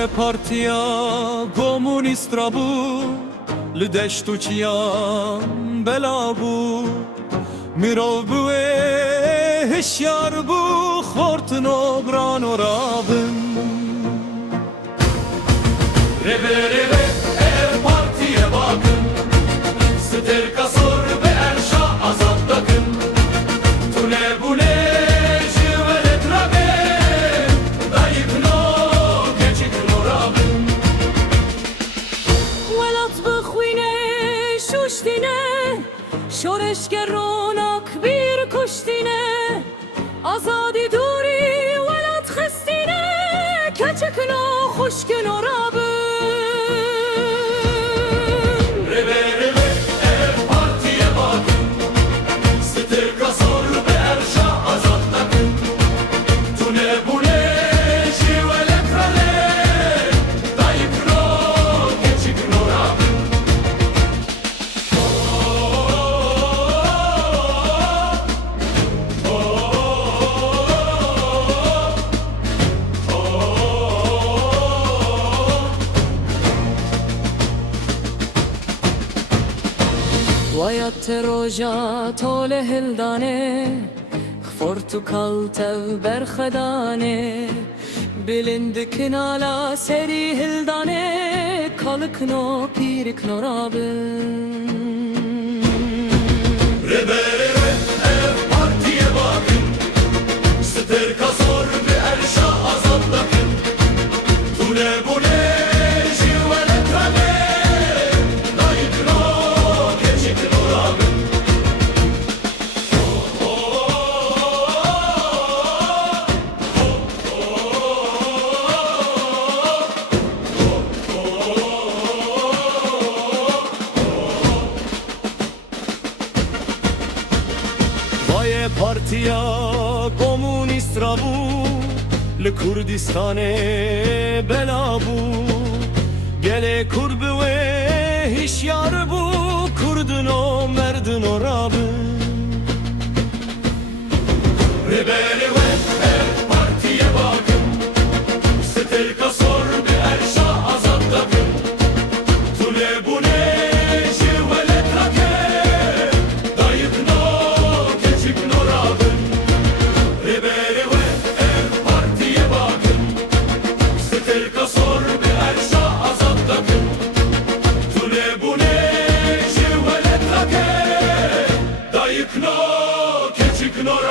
Vay partiya komünist rabu li deştu çiyan bela bu Mirov bu hişyar bu xortun o gran o rabın Rebe rebe ev partiye bakın Stir kasur ve erşa azat takın Tune bu ne jivelet rabe Dayık no geçik no rabın Welat bixwîne şuştîne Şoreşke ronak bir kuştîne Azadî dûrî welat xistîne Keçik no xuşk no rabın Rebe rebe ev partiye bakın Stir kasur ve erşa azat takın Tune bu ne jivelet rabe Dayık no geçik no rabın Vayat roja tole hildane Xfortu kaltev berxedane Bilindik nala seri hildane Kalık no pirik no rabın Rebe rebe ev partiye bakın Stir kasor ve erşa azat takın Tune bu ne jivelet rabe Dayık no geçik no rabın Vay partiya komünist rabu Li Kurdistanê bela bû Gelê Kurd bi wê hişyar bû Kurdin o merdin o rabin Rêberê we ev partiye bakın Stir kasor bi erşa azat takın Tune bu ne jivelet rake Dayık no keçik no rabin Rêberê we ev partiye bakın Stir kasor bi erşa azat takın Tune bu ne jivelet rake Dayık no keçik no rabin